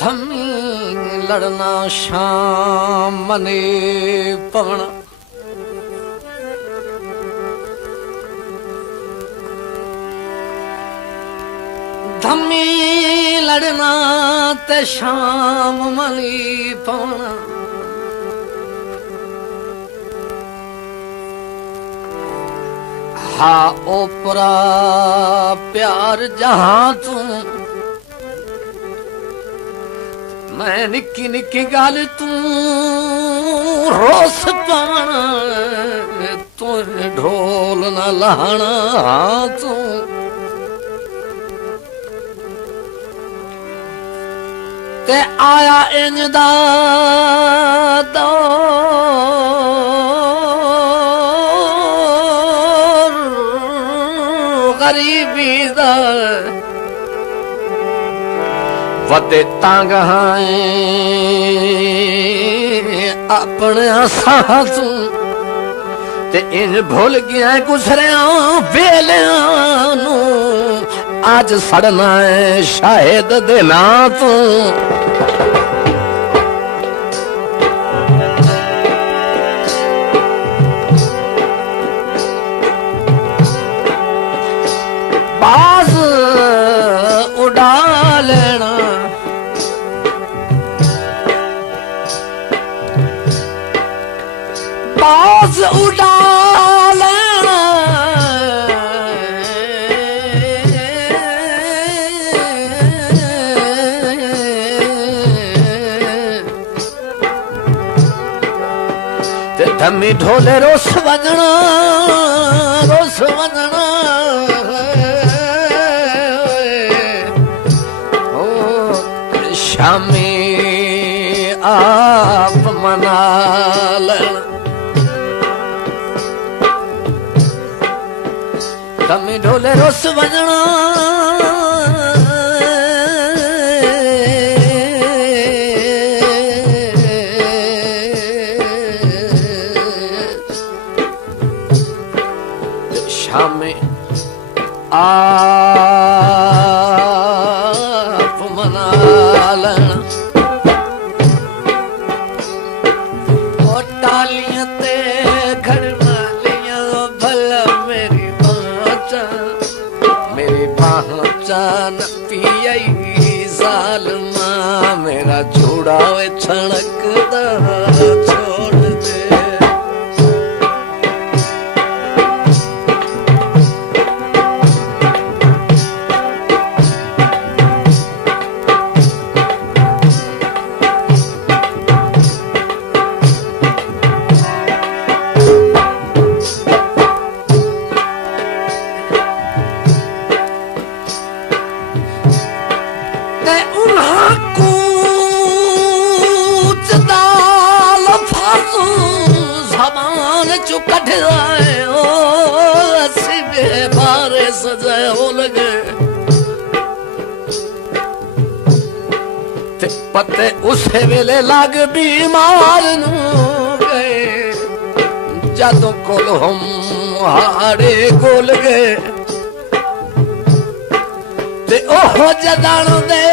धमी लड़ना शाम मने पवना धमी लड़ना ते शाम मनी पवना हा ओपरा प्यार जहां तू मैं निक्की निक्की गल तू रोस पाना तू ढोल न लाना तू ते आया इंजदा दौर गरीबी दा वदे तंग अपने सासू ते इन भूल गया गुजरिया वेलिया नू आज सड़ना है शायद देना तू बाज उड़ा लेना बाज उड़ा लेना ते धमी ढोले रोस वजना शामी आप मना लेना धमी ढोले रोस वजना शामी आप मना लेना ओ टालियां ते घर वालियां भला मेरी पहचान पियाई जालमा मेरा चूड़ा वे छणकदा छोड़ दे कट जाए ओ अस्सी बारे सजाए हो लगे ते पते उसे वेले लग बीमार नू गए जदों कोल हम हाड़े गोल गए ते ओहो जदन दे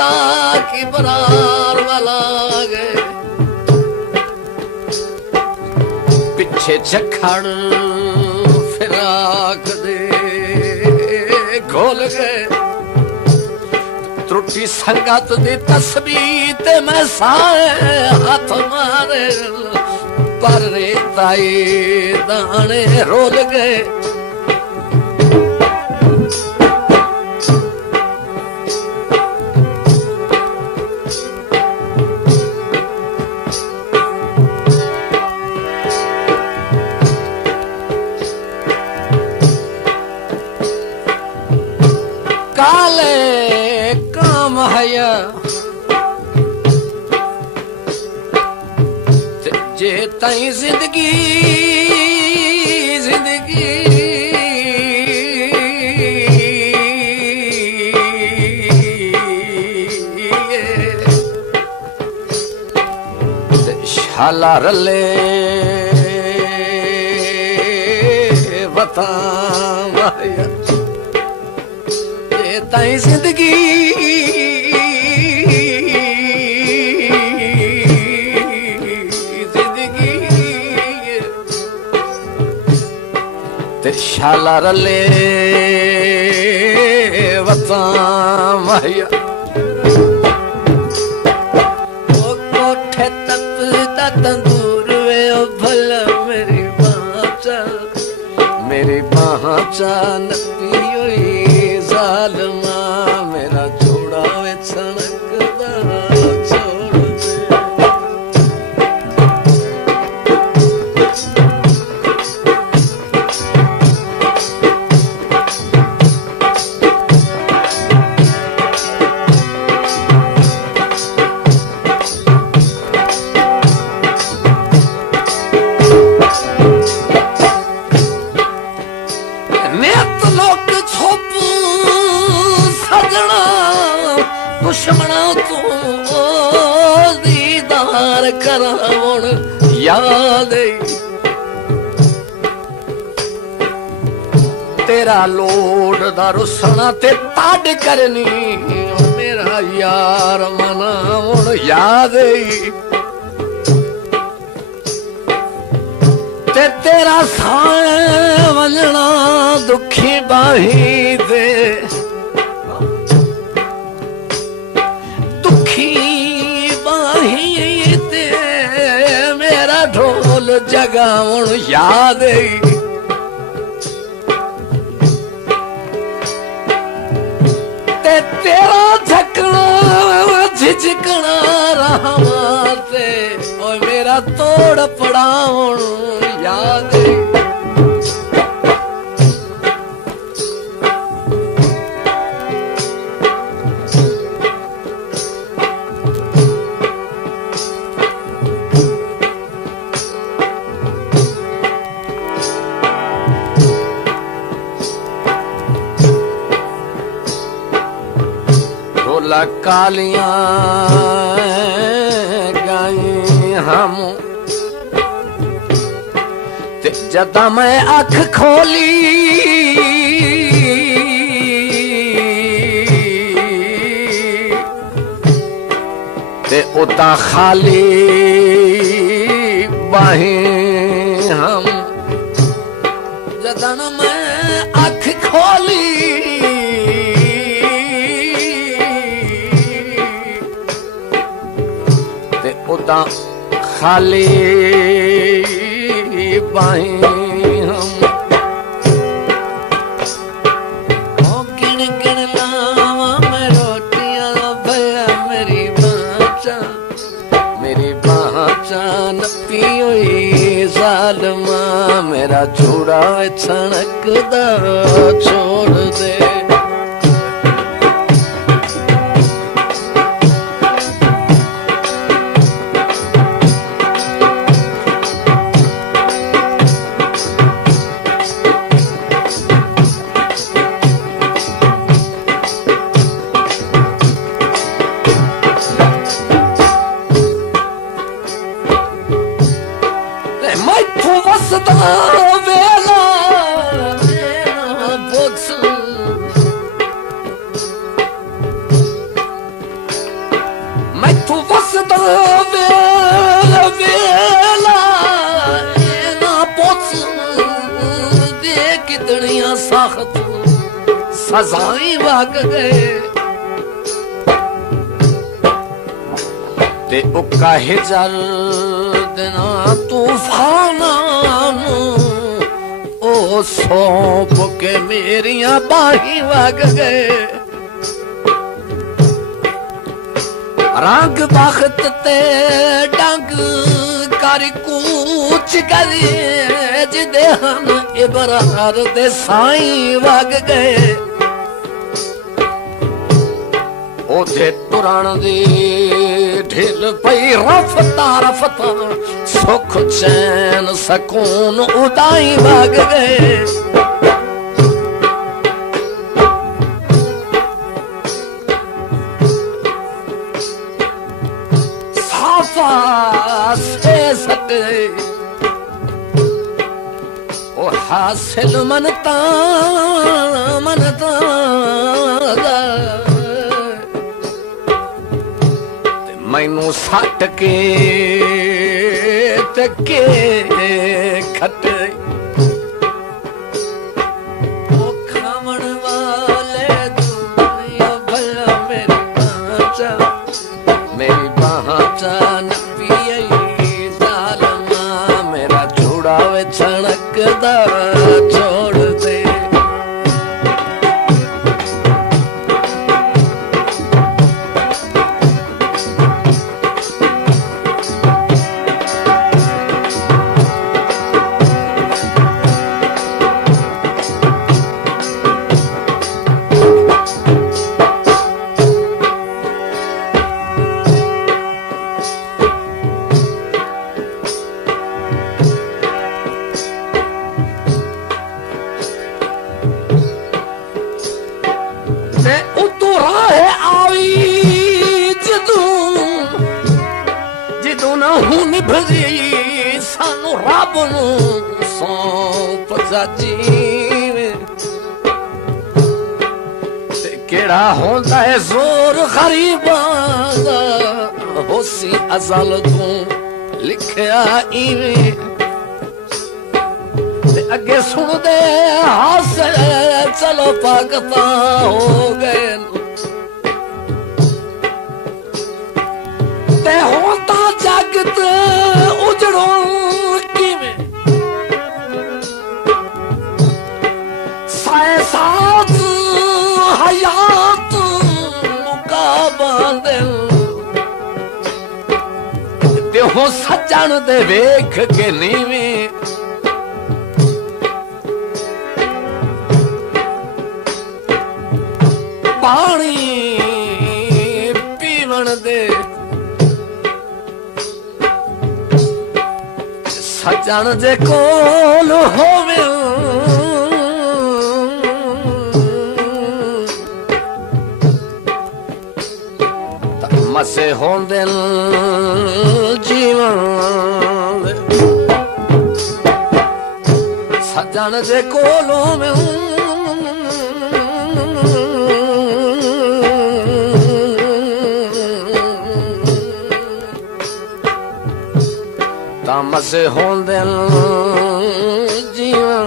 ताकि बरार वाला गए पिछे झखड़ फिराक दे खोल गए त्रुटि संगत दी तस्बीह ते मैं सारे हाथ मारे पर रेताई दाने रोल गए काले काम हया जे तई जिंदगी शाला रले बता ताई जिंदगी शाला रले वता माया ओ कोठे तपदा तंदूर वे ओ भला मेरी बाचा नपी होई जालमा मेरा छोड़ा वे सनकदा छोड़ दुश्मना तू दीदार करावण याद तेरा लोड दा रुसना ते ताड़ करनी मेरा यार मनावण याद ते तेरा साए वजना दुखी बाही दे मेरा ढोल जगाउण याद ते तेरा झकना झिझकना रहमा ते ओ मेरा तोड़ पड़ाउण याद कालियां गाई हम ते जदा मैं अख खोली ते उदा खाली बाहें हम जदा मैं अख खोली उदा खाली बाहें हम ओ गिन गिन लावा मैं रोटियां भया मेरी बाचा नपी हुई जालमा मेरा चूड़ा छणकदा छोड़ दे वेला मैं तू वसदा वेला ना पोछ दे कितनियां सख्त सजाएं वग गए ते उका हिजर दिना तूफाना ओ सौंप के मेरिया बाही वग गए रंग बख्त ते डंग कर कूच करे जिदे हम इबरार दे साई वग गए ओथे तुरण दी ढिल पई रफ्ता रफ्ता सुख चैन सकून उदाई वग गए साफा से सके ओ हासिल मनता मैनू सट के तके खट चा नपी जालमा मेरा चूड़ा वे छणकदा छोड़ दे सानू रब नू सौंप जीवे ते केड़ा होंदा है जोर गरीबां दा होसी अज़ल तू लिखया इवें ते अगे सुन दे हासे चलो पाकता हो गए ते होता जगत उजड़ो किवें साथ हयात मुका बांधे ते हो सजण दे वेख के नीवें पानी पीवण दे सजण जे कोल होवे मसे होंदे जीवन सजण जे कोल होवे मसे होंदे जीवन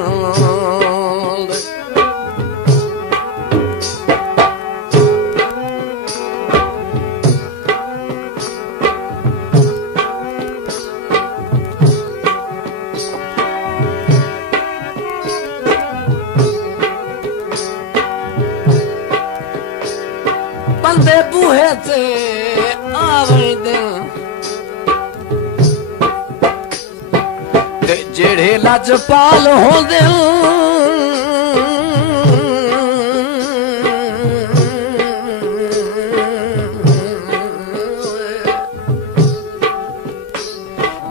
बंदे बूहे ते आवेंदे जेड़े लजपाल होंदे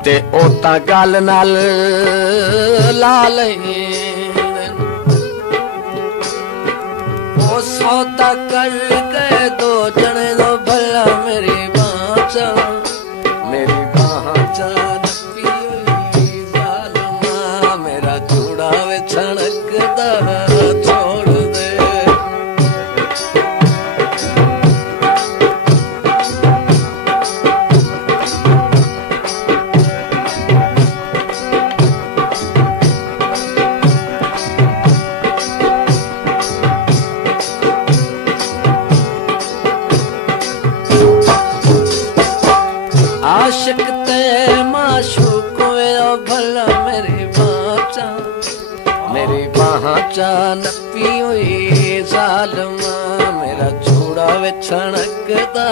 ते ओ तां गल नाल ला लैंदे ओ सौदा कर गए दो जने दो भला मेरी बाचा छणकदा छोड़ दे आशिक ते माशूक वे भला मेरी बाचा मेरी बाचा नपी हुई जालमा मेरा चूड़ा वे छणकदा